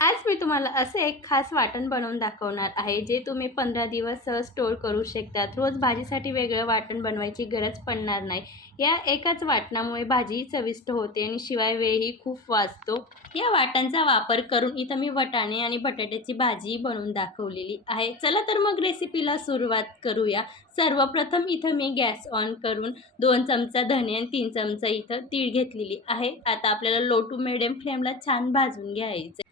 आज मी तुम्हाला असे एक खास वाटण बनवून दाखवणार आहे, जे तुम्ही 15 दिवस स्टोअर करू शकतात. रोज भाजीसाठी वेगळं वाटण बनवायची गरज पडणार नाही. या एकाच वाटणामुळे भाजीही चविष्ट होते आणि शिवाय वेळही खूप वाचतो. या वाटणाचा वापर करून इथं मी वाटाणे आणि बटाट्याची भाजी बनवून दाखवलेली आहे. चला तर मग रेसिपीला सुरुवात करूया. सर्वप्रथम इथं मी गॅस ऑन करून 2 चमचा धने आणि 3 चमचा इथं तीळ घेतलेली आहे. आता आपल्याला लो टू मिडियम फ्लेमला छान भाजून घ्यायचं.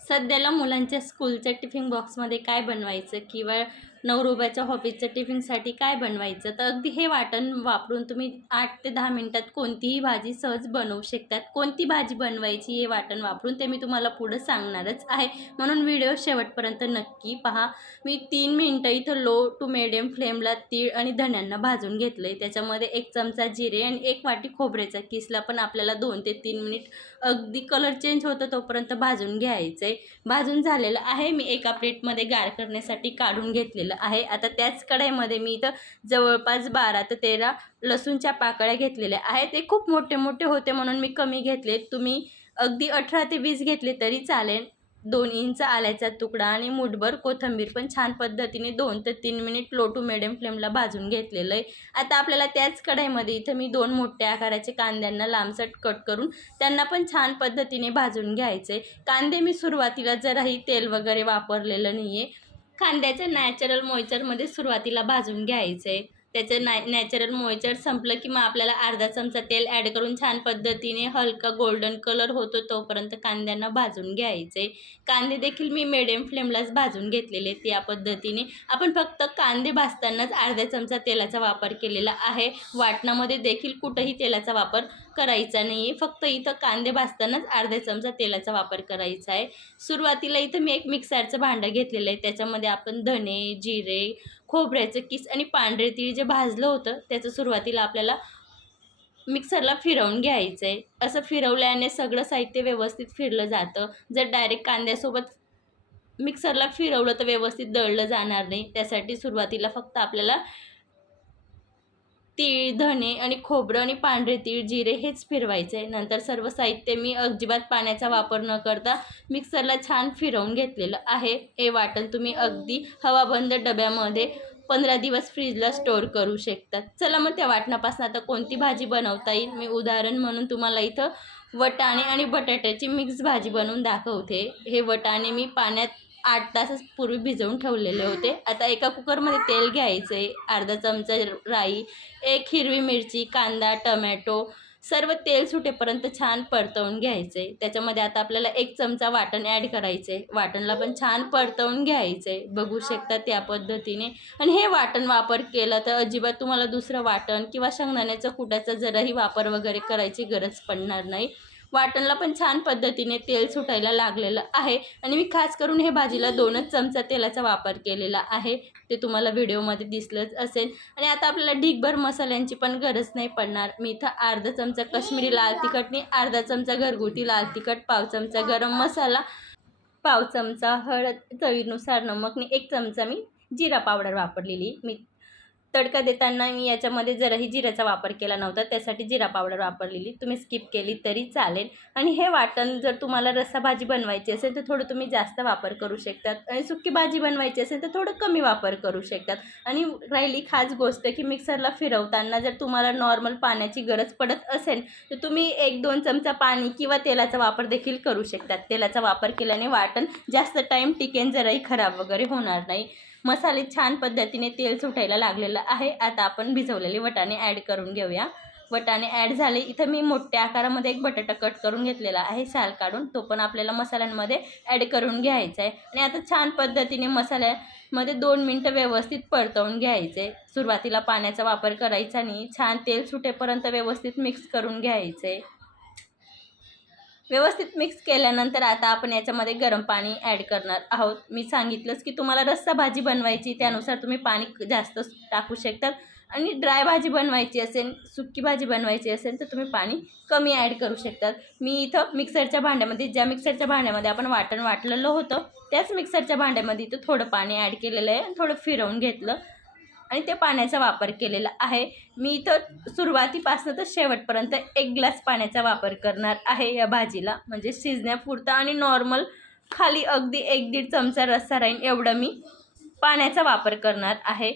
सध्याला मुलांच्या स्कूलच्या टिफिन बॉक्समध्ये काय बनवायचं किंवा नवरोबाच्या ऑफिसच्या टिफिनसाठी काय बनवायचं, तर अगदी हे वाटण वापरून तुम्ही 8 ते 10 मिनिटात कोणतीही भाजी सहज बनवू शकतात. कोणती भाजी बनवायची हे वाटण वापरून ते मी तुम्हाला पुढं सांगणारच आहे, म्हणून व्हिडिओ शेवटपर्यंत नक्की पहा. मी 3 मिनिटं इथं लो टू मिडियम फ्लेमला तीळ आणि धण्यांना भाजून घेतलं आहे. त्याच्यामध्ये 1 चमचा जिरे आणि 1 वाटी खोबऱ्याचा किसला पण आपल्याला 2 ते 3 मिनिट अगदी कलर चेंज होतं तोपर्यंत भाजून घ्यायचं आहे. भाजून झालेलं आहे. मी एका प्लेटमध्ये गार करण्यासाठी काढून घेतलेलं आहे. आता त्याच कढईमध्ये मी इथं जवळपास 12 ते 13 लसूणच्या पाकळ्या घेतलेल्या आहेत. ते खूप मोठे मोठे होते म्हणून मी कमी घेतले. तुम्ही अगदी 18 ते 20 घेतले तरी चालेल. 2 इंच आल्याचा तुकडा आणि मूठभर कोथिंबीर पण छान पद्धतीने 2 ते 3 मिनिट लो टू मिडियम फ्लेमला भाजून घेतलेलं आहे. आता आपल्याला त्याच कढईमध्ये इथं मी 2 मोठ्या आकाराचे कांद्यांना लांबसट कट करून त्यांना पण छान पद्धतीने भाजून घ्यायचे. कांदे मी सुरुवातीला जराही तेल वगैरे वापरलेलं नाही आहे. कांद्याच्या नॅचरल मॉइश्चरमध्ये सुरुवातीला भाजून घ्यायचं आहे. त्याचं नॅचरल मॉइश्चर संपलं की मग आपल्याला अर्धा चमचा तेल ॲड करून छान पद्धतीने हलका गोल्डन कलर होतो तोपर्यंत कांद्यांना भाजून घ्यायचे. कांदे देखील मी मिडियम फ्लेमलाच भाजून घेतलेले आहेत. या पद्धतीने आपण फक्त कांदे भाजतानाच अर्धा चमचा तेलाचा वापर केलेला आहे. वाटणामध्ये देखील कुठंही तेलाचा वापर करायचा नाही आहे. फक्त इथं कांदे भाजतानाच अर्धा चमचा तेलाचा वापर करायचा आहे. सुरुवातीला इथं मी एक मिक्सरचं भांडं घेतलेलं आहे. त्याच्यामध्ये आपण धने, जिरे, खोबऱ्याचं किस आणि पांढरे तीळ जे भाजलं होतं त्याचं सुरुवातीला आपल्याला मिक्सरला फिरवून घ्यायचं आहे. असं फिरवल्याने सगळं साहित्य व्यवस्थित फिरलं जातं. जर डायरेक्ट कांद्यासोबत मिक्सरला फिरवलं तर व्यवस्थित दळलं जाणार नाही. त्यासाठी सुरुवातीला फक्त आपल्याला तीळ, धणे आणि खोबरं आणि पांढरे तीळ, जिरे हेच फिरवायचं आहे. नंतर सर्व साहित्य मी अजिबात पाण्याचा वापर न करता मिक्सरला छान फिरवून घेतलेलं आहे. हे वाटण तुम्ही अगदी हवाबंद डब्यामध्ये 15 दिवस फ्रीजला स्टोअर करू शकतात. चला मग त्या वाटणापासून आता कोणती भाजी बनवता येईल, मी उदाहरण म्हणून तुम्हाला इथं वटाणे आणि बटाट्याची मिक्स भाजी बनवून दाखवते. हे वटाणे मी पाण्यात 8 तास पूर्वी भिजवून ठेवलेले होते. आता एका कुकरमध्ये तेल घ्यायचं आहे. अर्धा चमचा राई, 1 हिरवी मिरची, कांदा, टमॅटो सर्व तेल सुटेपर्यंत छान परतवून घ्यायचं आहे. त्याच्यामध्ये आता आपल्याला 1 चमचा वाटण ॲड करायचं आहे. वाटणला पण छान परतवून घ्यायचं आहे. बघू शकता त्या पद्धतीने. आणि हे वाटण वापर केलं तर अजिबात तुम्हाला दुसरं वाटण किंवा शेंगदाण्याचा कुटाचा जराही वापर वगैरे करायची गरज पडणार नाही. वाटणला पण छान पद्धतीने तेल सुटायला लागलेलं आहे. आणि मी खास करून हे भाजीला 2च चमचा तेलाचा वापर केलेला आहे. ते तुम्हाला व्हिडिओमध्ये दिसलंच असेल. आणि आता आपल्याला ढीगभर मसाल्यांची पण गरज नाही पडणार. मी इथं अर्धा चमचा काश्मीरी लाल तिखट आणि अर्धा चमचा घरगुती लाल तिखट, पाव चमचा गरम मसाला, पाव चमचा हळद, चवीनुसार नमक आणि 1 चमचा मी जिरा पावडर वापरलेली. मी तडका देताना मी याच्यामध्ये जराही जिऱ्याचा वापर केला नव्हता, त्यासाठी जिरा पावडर वापरलेली. तुम्ही स्किप केली तरी चालेल. आणि हे वाटण जर तुम्हाला रस्सा भाजी बनवायची असेल तर थोडं तुम्ही जास्त वापर करू शकतात आणि सुकी भाजी बनवायची असेल तर थोडं कमी वापर करू शकतात. आणि राहिली खास गोष्ट की मिक्सरला फिरवताना जर तुम्हाला नॉर्मल पाण्याची गरज पडत असेल तर तुम्ही 1-2 चमचा पाणी किंवा तेलाचा वापर देखील करू शकतात. तेलाचा वापर केल्याने वाटण जास्त टाईम टिकेन, जराही खराब वगैरे होणार नाही. मसाले छान पद्धतीने तेल सुटायला लागलेलं आहे. आता आपण भिजवलेले वटाणे ॲड करून घेऊया. वटाणे ॲड झाले. इथं मी मोठ्या आकारामध्ये 1 बटाटा कट करून घेतलेला आहे साल काढून. तो पण आपल्याला मसाल्यांमध्ये ॲड करून घ्यायचा आहे. आणि आता छान पद्धतीने मसाल्यामध्ये 2 मिनटं व्यवस्थित परतवून घ्यायचे. सुरुवातीला पाण्याचा वापर करायचा नाही. छान तेल सुटेपर्यंत व्यवस्थित मिक्स करून घ्यायचे. व्यवस्थित मिक्स केल्यानंतर आता आपण याच्यामध्ये गरम पाणी ॲड करणार आहोत. मी सांगितलंच की तुम्हाला रस्सा भाजी बनवायची त्यानुसार तुम्ही पाणी जास्त टाकू शकतात. आणि ड्राय भाजी बनवायची असेल, सुकी भाजी बनवायची असेल तर तुम्ही पाणी कमी ॲड करू शकतात. मी इथं मिक्सरच्या भांड्यामध्ये, ज्या मिक्सरच्या भांड्यामध्ये आपण वाटण वाटलेलं होतं त्याच मिक्सरच्या भांड्यामध्ये इथं थोडं पाणी ॲड केलेलं आहे आणि थोडं फिरवून घेतलं आणि त्या पाण्याचा वापर केलेला आहे. मी इथं सुरुवातीपासून तर शेवटपर्यंत 1 ग्लास पाण्याचा वापर करणार आहे या भाजीला, म्हणजे शिजण्यापुरता आणि नॉर्मल खाली अगदी 1-1.5 चमचा रस्सा राहील एवढं मी पाण्याचा वापर करणार आहे.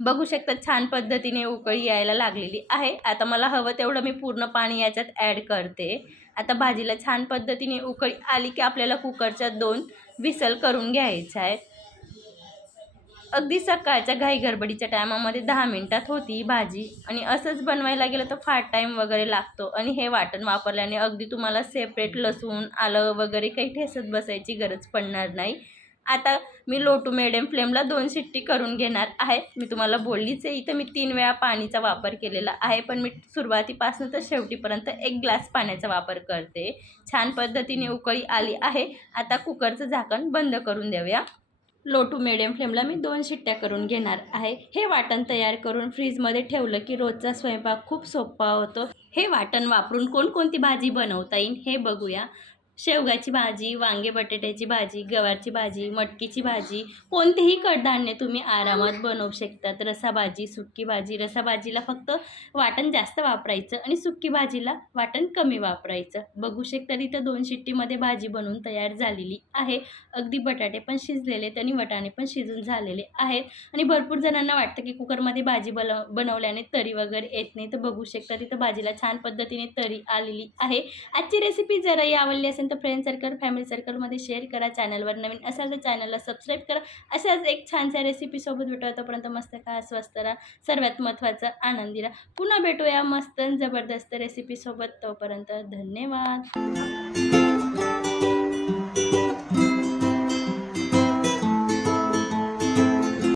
बघू शकता छान पद्धतीने उकळी यायला लागलेली आहे. आता मला हवं तेवढं मी पूर्ण पाणी याच्यात ॲड करते. आता भाजीला छान पद्धतीने उकळी आली की आपल्याला कुकरच्या 2 विसल करून घ्यायच्या आहेत. अगदी सकाळच्या घाई गडबडीच्या टायमामध्ये 10 मिनिटात होती ही भाजी आणि असंच बनवायला गेलं तर फार टाईम वगैरे लागतो आणि हे वाटण वापरल्याने अगदी तुम्हाला सेपरेट लसूण, आलं वगैरे काही ठेचत बसायची गरज पडणार नाही. आता मी लो टू मिडियम फ्लेमला 2 शिट्टी करून घेणार आहे. मी तुम्हाला बोललीच आहे इथं मी 3 वेळा पाणीचा वापर केलेला आहे, पण मी सुरुवातीपासून तर शेवटीपर्यंत 1 ग्लास पाण्याचा वापर करते. छान पद्धतीने उकळी आली आहे. आता कुकरचं झाकण बंद करून देऊया. लो टू मिडियम फ्लेमला मी 2 शिट्ट्या करून घेणार आहे. हे वाटण तयार करून फ्रीजमध्ये ठेवलं की रोजचा स्वयंपाक खूप सोपा होतो. हे वाटण वापरून कोणकोणती भाजी बनवता येईल हे बघूया. शेवगाची भाजी, वांगे बटाट्याची भाजी, गवारची भाजी, मटकीची भाजी, कोणतेही कडधान्य तुम्ही आरामात बनवू शकतात. रसाभाजी, सुक्की भाजी. रसाभाजीला फक्त वाटण जास्त वापरायचं आणि सुक्की भाजीला वाटण कमी वापरायचं. बघू शकता इथं 2 शिट्टीमध्ये भाजी बनवून तयार झालेली आहे. अगदी बटाटे पण शिजलेले आहेत आणि वाटाणे पण शिजून झालेले आहेत आणि भरपूर जणांना वाटतं की कुकरमध्ये भाजी बनवल्याने तरी वगैरे येत नाही. तर बघू शकता तिथं भाजीला छान पद्धतीने तरी आलेली आहे. आजची रेसिपी जराही आवडली असेल तर फ्रेंड सर्कल, फॅमिली सर्कलमध्ये शेअर करा. चॅनलवर नवीन असाल तर चॅनलला सबस्क्राईब करा. अशाच एक छानशा रेसिपीसोबत भेटूया. तोपर्यंत मस्त खा, स्वस्त राहा, सर्वात महत्त्वाचं आनंदी राहा. पुन्हा भेटूया मस्त जबरदस्त रेसिपीसोबत. तोपर्यंत धन्यवाद.